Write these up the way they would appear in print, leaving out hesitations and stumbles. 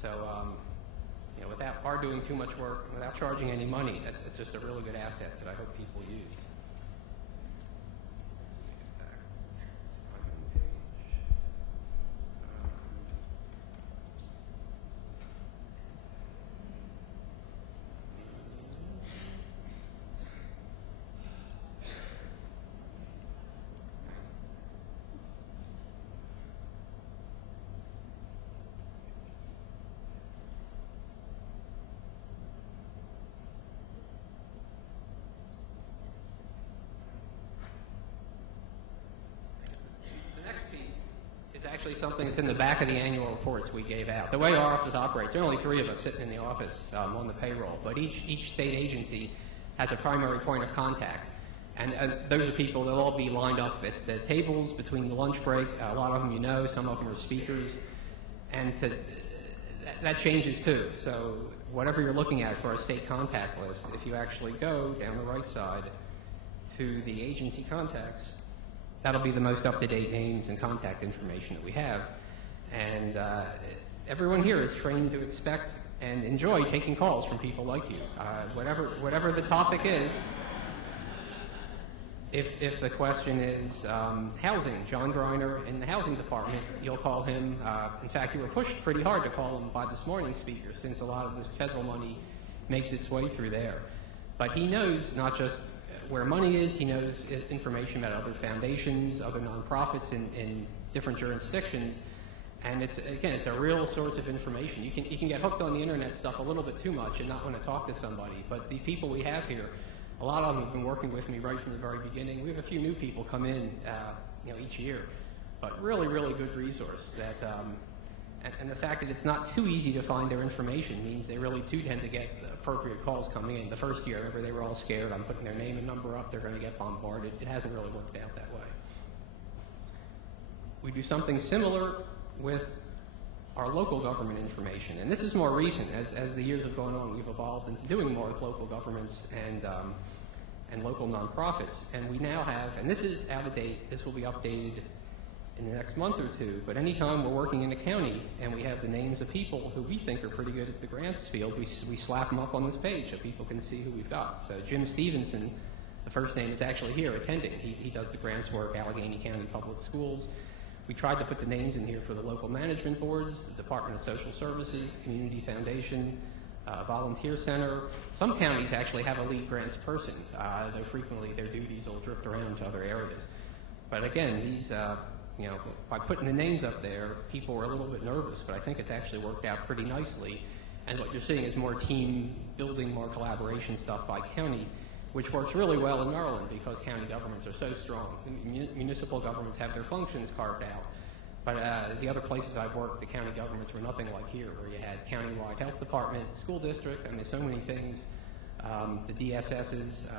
So, you know, without our doing too much work, without charging any money, that's just a really good asset that I hope people use. Actually something that's in the back of the annual reports we gave out. The way our office operates, there are only 3 of us sitting in the office on the payroll, but each state agency has a primary point of contact. And those are people, they'll all be lined up at the tables between the lunch break. A lot of them you know, some of them are speakers. And that changes too. So whatever you're looking at for a state contact list, if you actually go down the right side to the agency contacts, that'll be the most up-to-date names and contact information that we have. And everyone here is trained to expect and enjoy taking calls from people like you. Whatever the topic is, if the question is housing, John Greiner in the housing department, you'll call him. In fact, you were pushed pretty hard to call him by this morning's speaker, since a lot of the federal money makes its way through there. But he knows not just where money is, he knows information about other foundations, other nonprofits in different jurisdictions, and it's a real source of information. You can get hooked on the internet stuff a little bit too much and not want to talk to somebody, but the people we have here, a lot of them have been working with me right from the very beginning. We have a few new people come in each year, but really, really good resource that and the fact that it's not too easy to find their information means they really do tend to get appropriate calls coming in. The first year, I remember they were all scared. I'm putting their name and number up. They're going to get bombarded. It hasn't really worked out that way. We do something similar with our local government information. And this is more recent. As the years have gone on, we've evolved into doing more with local governments and local nonprofits. And we now have, and this is out of date, this will be updated in the next month or two, but anytime we're working in a county and we have the names of people who we think are pretty good at the grants field, we slap them up on this page so people can see who we've got. So Jim Stevenson, the first name, is actually here attending. He does the grants work, Allegheny County Public Schools. We tried to put the names in here for the local management boards, the Department of Social Services, Community Foundation, Volunteer Center. Some counties actually have a lead grants person, though frequently their duties will drift around to other areas. But again, these by putting the names up there, people were a little bit nervous, but I think it's actually worked out pretty nicely. And what you're seeing is more team building, more collaboration stuff by county, which works really well in Maryland because county governments are so strong. Municipal governments have their functions carved out. But the other places I've worked, the county governments were nothing like here, where you had county-wide health department, school district, I mean, so many things, the DSSs,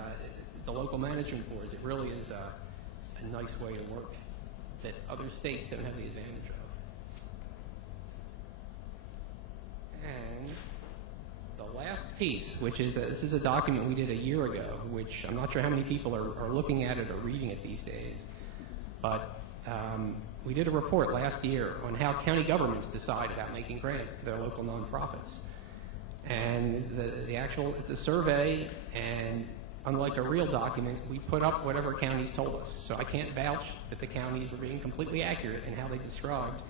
the local management boards. It really is a nice way to work that other states don't have the advantage of. And the last piece, which is, this is a document we did a year ago, which I'm not sure how many people are looking at it or reading it these days, but we did a report last year on how county governments decide about making grants to their local nonprofits. And it's a survey, and unlike a real document, we put up whatever counties told us. So I can't vouch that the counties are being completely accurate in how they described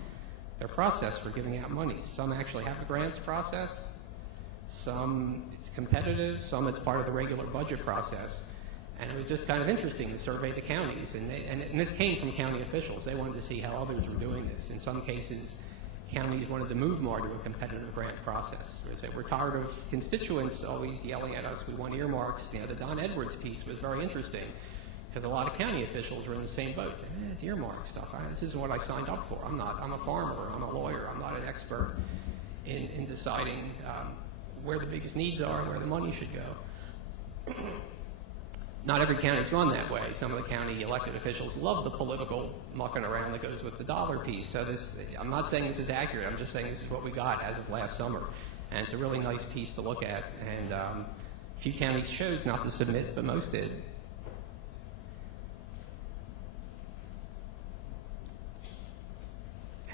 their process for giving out money. Some actually have a grants process, some it's competitive, some it's part of the regular budget process. And it was just kind of interesting to survey the counties. And this came from county officials. They wanted to see how others were doing this. In some cases, counties wanted to move more to a competitive grant process. We're tired of constituents always yelling at us, we want earmarks. The Don Edwards piece was very interesting because a lot of county officials were in the same boat. It's earmark stuff. This isn't what I signed up for. I'm a farmer, I'm a lawyer, I'm not an expert in deciding where the biggest needs are and where the money should go. Not every county's gone that way. Some of the county elected officials love the political mucking around that goes with the dollar piece. So I'm not saying this is accurate. I'm just saying this is what we got as of last summer. And it's a really nice piece to look at. And a few counties chose not to submit, but most did.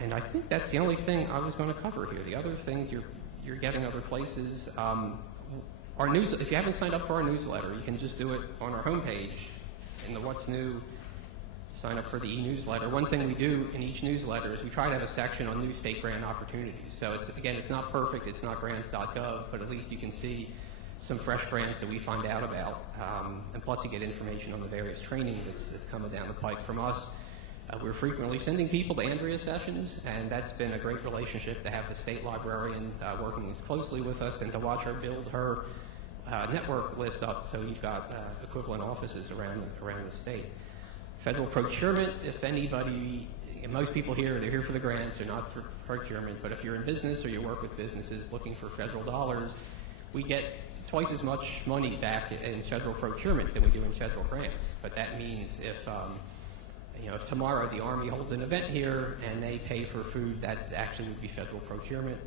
And I think that's the only thing I was going to cover here. The other things you're getting other places. Our news, if you haven't signed up for our newsletter, you can just do it on our homepage in the What's New. Sign up for the e-newsletter. One thing we do in each newsletter is we try to have a section on new state grant opportunities. So it's not perfect, it's not grants.gov, but at least you can see some fresh grants that we find out about. And plus you get information on the various training that's coming down the pike from us. We're frequently sending people to Andrea sessions, and that's been a great relationship to have the state librarian working closely with us and to watch her build her network list up so you've got equivalent offices around the state. Federal procurement, if anybody, most people here, they're here for the grants, they're not for procurement, but if you're in business or you work with businesses looking for federal dollars, we get twice as much money back in federal procurement than we do in federal grants. But that means if tomorrow the Army holds an event here and they pay for food, that actually would be federal procurement.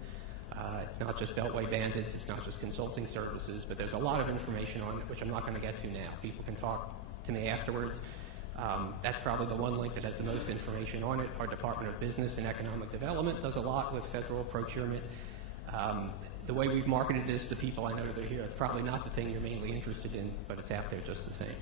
It's not just Beltway Bandits, it's not just consulting services, but there's a lot of information on it, which I'm not going to get to now. People can talk to me afterwards. That's probably the one link that has the most information on it. Our Department of Business and Economic Development does a lot with federal procurement. The way we've marketed this to people I know that are here, it's probably not the thing you're mainly interested in, but it's out there just the same.